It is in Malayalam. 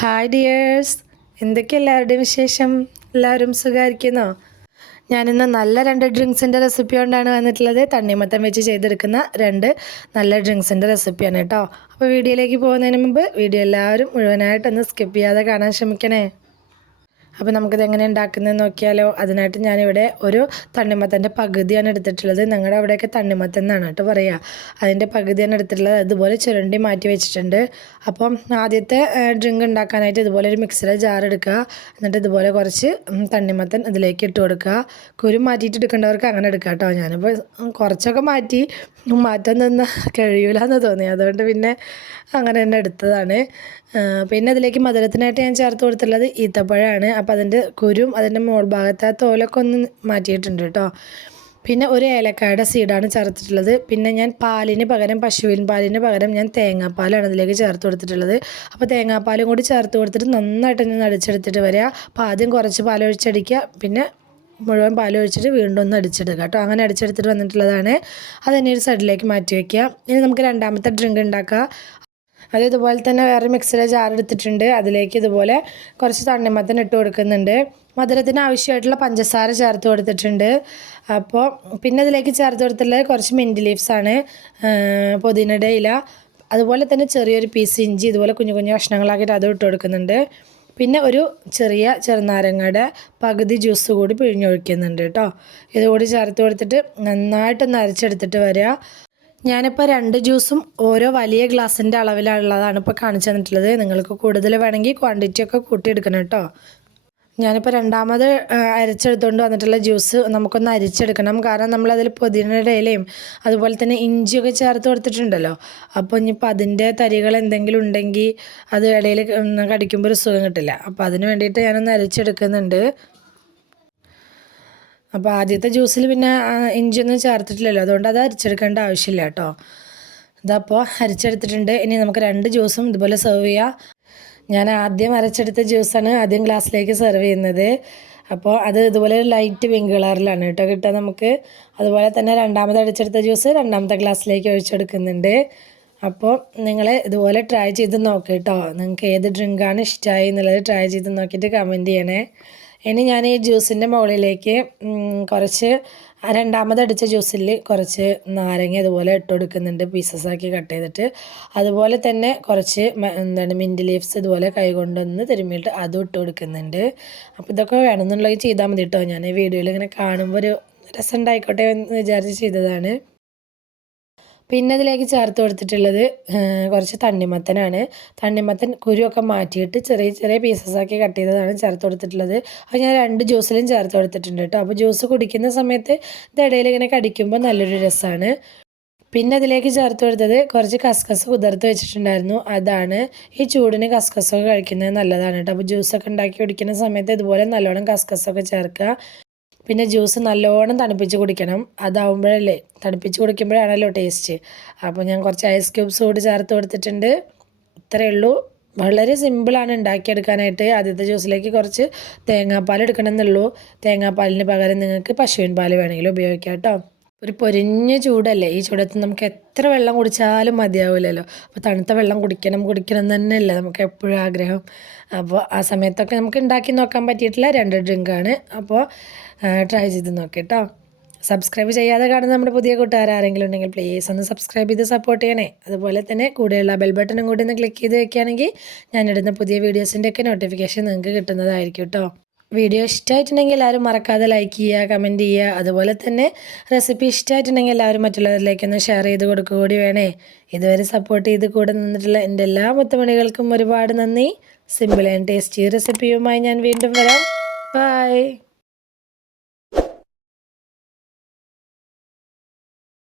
ഹായ് ഡിയേഴ്സ് എന്തൊക്കെ എല്ലാവരുടെയും വിശേഷം? എല്ലാവരും സുഖമായിരിക്കുന്നോ? ഞാനിന്ന് നല്ല രണ്ട് ഡ്രിങ്ക്സിന്റെ റെസിപ്പി കൊണ്ടാണ് വന്നിട്ടുള്ളത്. തണ്ണിമത്തം വെച്ച് ചെയ്തെടുക്കുന്ന രണ്ട് നല്ല ഡ്രിങ്ക്സിന്റെ റെസിപ്പിയാണ് കേട്ടോ. അപ്പോൾ വീഡിയോയിലേക്ക് പോകുന്നതിന് മുമ്പ് വീഡിയോ എല്ലാവരും മുഴുവനായിട്ടൊന്ന് സ്കിപ്പ് ചെയ്യാതെ കാണാൻ ശ്രമിക്കണേ. അപ്പോൾ നമുക്കിത് എങ്ങനെ ഉണ്ടാക്കുന്നത് നോക്കിയാലോ. അതിനായിട്ട് ഞാനിവിടെ ഒരു തണ്ണിമത്തന്റെ പകുതിയാണ് എടുത്തിട്ടുള്ളത്. നിങ്ങളുടെ അവിടെയൊക്കെ തണ്ണിമത്തൻ എന്നാണ് കേട്ടോ പറയുക അതിന്റെ പകുതിയാണ് എടുത്തിട്ടുള്ളത്. അതുപോലെ ചുരണ്ടി മാറ്റി വെച്ചിട്ടുണ്ട്. അപ്പം ആദ്യത്തെ ഡ്രിങ്ക് ഉണ്ടാക്കാനായിട്ട് ഇതുപോലെ ഒരു മിക്സിയുടെ ജാർ എടുക്കുക. എന്നിട്ട് ഇതുപോലെ കുറച്ച് തണ്ണിമത്തൻ ഇതിലേക്ക് ഇട്ട് കൊടുക്കുക. കുരു മാറ്റിയിട്ട് എടുക്കേണ്ടവർക്ക് അങ്ങനെ എടുക്കാം കേട്ടോ. ഞാനിപ്പോൾ കുറച്ചൊക്കെ മാറ്റി മാറ്റം നിന്ന് കഴിയൂല എന്ന് തോന്നി. അതുകൊണ്ട് പിന്നെ അങ്ങനെ തന്നെ എടുത്തതാണ്. പിന്നെ അതിലേക്ക് മധുരത്തിനായിട്ട് ഞാൻ ചേർത്ത് കൊടുത്തുള്ളത് ഈത്തപ്പഴമാണ്. അപ്പോൾ അതിന്റെ കുരും അതിന്റെ മോൾ ഭാഗത്തെ ആ തോലൊക്കെ ഒന്ന് മാറ്റിയിട്ടുണ്ട് കേട്ടോ. പിന്നെ ഒരു ഏലക്കായുടെ സീഡാണ് ചേർത്തിട്ടുള്ളത്. പിന്നെ ഞാൻ പാലിന് പകരം പശുവിൻ പാലിന് പകരം ഞാൻ തേങ്ങാപ്പാലാണ് അതിലേക്ക് ചേർത്ത് കൊടുത്തിട്ടുള്ളത്. അപ്പോൾ തേങ്ങാപ്പാലും കൂടി ചേർത്ത് കൊടുത്തിട്ട് നന്നായിട്ട് ഞാൻ അടിച്ചെടുത്തിട്ട് വരിക. അപ്പോൾ ആദ്യം കുറച്ച് പാലൊഴിച്ചടിക്കുക. പിന്നെ മുഴുവൻ പാൽ ഒഴിച്ചിട്ട് വീണ്ടും ഒന്ന് അടിച്ചെടുക്കുക കേട്ടോ. അങ്ങനെ അടിച്ചെടുത്തിട്ട് വന്നിട്ടുള്ളതാണ്. അത് തന്നെ ഒരു സൈഡിലേക്ക് മാറ്റി വയ്ക്കുക ഇനി നമുക്ക് രണ്ടാമത്തെ ഡ്രിങ്ക് ഉണ്ടാക്കുക അത് ഇതുപോലെ തന്നെ വേറെ മിക്സിയുടെ ജാർ എടുത്തിട്ടുണ്ട്. അതിലേക്ക് ഇതുപോലെ കുറച്ച് തണ്ണിമത്തൻ ഇട്ട് കൊടുക്കുന്നുണ്ട്. മധുരത്തിന് ആവശ്യമായിട്ടുള്ള പഞ്ചസാര ചേർത്ത് കൊടുത്തിട്ടുണ്ട്. അപ്പോൾ പിന്നെ ഇതിലേക്ക് ചേർത്ത് കൊടുത്തിട്ടുള്ളത് കുറച്ച് മിന്റ് ലീവ്സാണ് പുതിനയുടെ ഇല അതുപോലെ തന്നെ ചെറിയൊരു പീസ് ഇഞ്ചി ഇതുപോലെ കുഞ്ഞു കുഞ്ഞു കഷ്ണങ്ങളാക്കിയിട്ട് അതും ഇട്ട് കൊടുക്കുന്നുണ്ട്. പിന്നെ ഒരു ചെറിയ ചെറുനാരങ്ങയുടെ പകുതി ജ്യൂസ് കൂടി പിഴിഞ്ഞൊഴിക്കുന്നുണ്ട് കേട്ടോ. ഇതുകൂടി ചേർത്ത് കൊടുത്തിട്ട് നന്നായിട്ടൊന്ന് അരച്ചെടുത്തിട്ട് വരിക ഞാനിപ്പോൾ രണ്ട് ജ്യൂസും ഓരോ വലിയ ഗ്ലാസിന്റെ അളവിലുള്ളതാണ് ഇപ്പോൾ കാണിച്ചു തന്നിട്ടുള്ളത്. നിങ്ങൾക്ക് കൂടുതൽ വേണമെങ്കിൽ ക്വാണ്ടിറ്റി ഒക്കെ കൂട്ടിയെടുക്കണം കേട്ടോ. ഞാനിപ്പോൾ രണ്ടാമത് അരച്ചെടുത്തുകൊണ്ട് വന്നിട്ടുള്ള ജ്യൂസ് നമുക്കൊന്ന് അരിച്ചെടുക്കണം. കാരണം നമ്മളതിൽ ഇലയും അതുപോലെ തന്നെ ഇഞ്ചിയൊക്കെ ചേർത്ത് കൊടുത്തിട്ടുണ്ടല്ലോ. അപ്പോൾ ഇനിയിപ്പോൾ അതിന്റെ തരികൾ എന്തെങ്കിലും ഉണ്ടെങ്കിൽ അത് ഇടയിൽ കടിക്കുമ്പോൾ ഒരു സുഖം കിട്ടില്ല. അപ്പോൾ അതിന് വേണ്ടിയിട്ട് ഞാനൊന്ന് അരിച്ചെടുക്കുന്നുണ്ട്. അപ്പോൾ ആദ്യത്തെ ജ്യൂസിൽ പിന്നെ ഇഞ്ചിയൊന്നും ചേർത്തിട്ടില്ലല്ലോ. അതുകൊണ്ട് അത് അരിച്ചെടുക്കേണ്ട ആവശ്യമില്ല കേട്ടോ. ഇതപ്പോൾ അരിച്ചെടുത്തിട്ടുണ്ട്. ഇനി നമുക്ക് രണ്ട് ജ്യൂസും ഇതുപോലെ സെർവ് ചെയ്യാം. ഞാൻ ആദ്യം അരച്ചെടുത്ത ജ്യൂസാണ് ആദ്യം ഗ്ലാസ്സിലേക്ക് സെർവ് ചെയ്യുന്നത്. അപ്പോൾ അത് ഇതുപോലെ ലൈറ്റ് പിങ്ക് കളറിലാണ് കേട്ടോ കിട്ടുക നമുക്ക്. അതുപോലെ തന്നെ രണ്ടാമത് അടിച്ചെടുത്ത ജ്യൂസ് രണ്ടാമത്തെ ഗ്ലാസ്സിലേക്ക് ഒഴിച്ചെടുക്കുന്നുണ്ട്. അപ്പോൾ നിങ്ങൾ ഇതുപോലെ ട്രൈ ചെയ്ത് നോക്കുക കേട്ടോ. നിങ്ങൾക്ക് ഏത് ഡ്രിങ്കാണ് ഇഷ്ടമായി എന്നുള്ളത് ട്രൈ ചെയ്ത് നോക്കിയിട്ട് കമന്റ് ചെയ്യണേ. ഇനി ഞാൻ ഈ ജ്യൂസിന്റെ മുകളിലേക്ക് കുറച്ച് രണ്ടാമത് അടിച്ച ജ്യൂസിൽ കുറച്ച് നാരങ്ങ അതുപോലെ ഇട്ട് കൊടുക്കുന്നുണ്ട് പീസസ് ആക്കി കട്ട് ചെയ്തിട്ട്. അതുപോലെ തന്നെ കുറച്ച് എന്താണ് മിന്റ് ലീവ്സ് ഇതുപോലെ കൈ കൊണ്ടൊന്ന് തിരുമ്മിയിട്ട് അതും ഇട്ട് കൊടുക്കുന്നുണ്ട്. അപ്പോൾ ഇതൊക്കെ വേണമെന്നുള്ളത് ചെയ്താൽ മതി കേട്ടോ ഞാൻ വീഡിയോയിൽ ഇങ്ങനെ കാണുമ്പോൾ ഒരു രസം ഉണ്ടായിക്കോട്ടെ എന്ന് വിചാരിച്ച് ചെയ്തതാണ്. പിന്നെ അതിലേക്ക് ചേർത്ത് കൊടുത്തിട്ടുള്ളത് കുറച്ച് തണ്ണിമത്തനാണ്. തണ്ണിമത്തൻ കുരുവൊക്കെ മാറ്റിയിട്ട് ചെറിയ ചെറിയ പീസസ് ആക്കി കട്ട് ചെയ്തതാണ് ചേർത്ത് കൊടുത്തിട്ടുള്ളത്. അത് ഞാൻ രണ്ട് ജ്യൂസിലും ചേർത്ത് കൊടുത്തിട്ടുണ്ട് കേട്ടോ അപ്പോൾ ജ്യൂസ് കുടിക്കുന്ന സമയത്ത് ഇത് ഇടയിൽ ഇങ്ങനെ കടിക്കുമ്പോൾ നല്ലൊരു രസമാണ് പിന്നെ അതിലേക്ക് ചേർത്ത് കൊടുത്തത് കുറച്ച് കസ്കസ് കുതിർത്ത് വെച്ചിട്ടുണ്ടായിരുന്നു. അതാണ് ഈ ചൂടിന് കസ്കസൊക്കെ കഴിക്കുന്നത് നല്ലതാണ് കേട്ടോ അപ്പോൾ ജ്യൂസൊക്കെ ഉണ്ടാക്കി കുടിക്കുന്ന സമയത്ത് ഇതുപോലെ നല്ലോണം കസ്കസൊക്കെ ചേർക്കുക. പിന്നെ ജ്യൂസ് നല്ലോണം തണുപ്പിച്ച് കുടിക്കണം. അതാവുമ്പോഴല്ലേ തണുപ്പിച്ച് കുടിക്കുമ്പോഴാണല്ലോ ടേസ്റ്റ് അപ്പോൾ ഞാൻ കുറച്ച് ഐസ് ക്യൂബ്സ് കൂടി ചേർത്ത് കൊടുത്തിട്ടുണ്ട്. ഇത്രയേ ഉള്ളൂ. വളരെ സിമ്പിളാണ് ഉണ്ടാക്കിയെടുക്കാനായിട്ട്. ആദ്യത്തെ ജ്യൂസിലേക്ക് കുറച്ച് തേങ്ങാപ്പാൽ എടുക്കണം എന്നുള്ളൂ തേങ്ങാപ്പാലിന് പകരം നിങ്ങൾക്ക് പശുവിൻ പാൽ വേണമെങ്കിൽ ഉപയോഗിക്കാം കേട്ടോ. ഒരു പൊരിഞ്ഞ ചൂടല്ലേ? ഈ ചൂടത്ത് നമുക്ക് എത്ര വെള്ളം കുടിച്ചാലും മതിയാവില്ലല്ലോ അപ്പോൾ തണുത്ത വെള്ളം കുടിക്കണം കുടിക്കണം തന്നെയല്ല നമുക്ക് എപ്പോഴും ആഗ്രഹം. അപ്പോൾ ആ സമയത്തൊക്കെ നമുക്ക് ഉണ്ടാക്കി നോക്കാൻ പറ്റിയിട്ടില്ല രണ്ട് ഡ്രിങ്കാണ് അപ്പോൾ ട്രൈ ചെയ്ത് നോക്കിട്ടോ സബ്സ്ക്രൈബ് ചെയ്യാതെ കാണുന്ന നമ്മുടെ പുതിയ കൂട്ടുകാർ ആരെങ്കിലും ഉണ്ടെങ്കിൽ പ്ലീസ് ഒന്ന് സബ്സ്ക്രൈബ് ചെയ്ത് സപ്പോർട്ട് ചെയ്യണേ. അതുപോലെ തന്നെ കൂടെയുള്ള ബെൽ ബട്ടണും കൂടി ഒന്ന് ക്ലിക്ക് ചെയ്ത് വെക്കുകയാണെങ്കിൽ ഞാനിടുന്ന പുതിയ വീഡിയോസിന്റെയൊക്കെ നോട്ടിഫിക്കേഷൻ നിങ്ങൾക്ക് കിട്ടുന്നതായിരിക്കും കേട്ടോ വീഡിയോ ഇഷ്ടമായിട്ടുണ്ടെങ്കിൽ എല്ലാവരും മറക്കാതെ ലൈക്ക് ചെയ്യുക കമന്റ് ചെയ്യുക. അതുപോലെ തന്നെ റെസിപ്പി ഇഷ്ടമായിട്ടുണ്ടെങ്കിൽ എല്ലാവരും മറ്റുള്ളവരിലേക്കൊന്ന് ഷെയർ ചെയ്ത് കൊടുക്കുക കൂടി വേണേ. ഇതുവരെ സപ്പോർട്ട് ചെയ്ത് കൂടെ നിന്നിട്ടുള്ള എന്റെ എല്ലാ മുത്തുമണികൾക്കും ഒരുപാട് നന്ദി. സിമ്പിൾ ആൻഡ് ടേസ്റ്റി റെസിപ്പിയുമായി ഞാൻ വീണ്ടും വരാം. ബൈ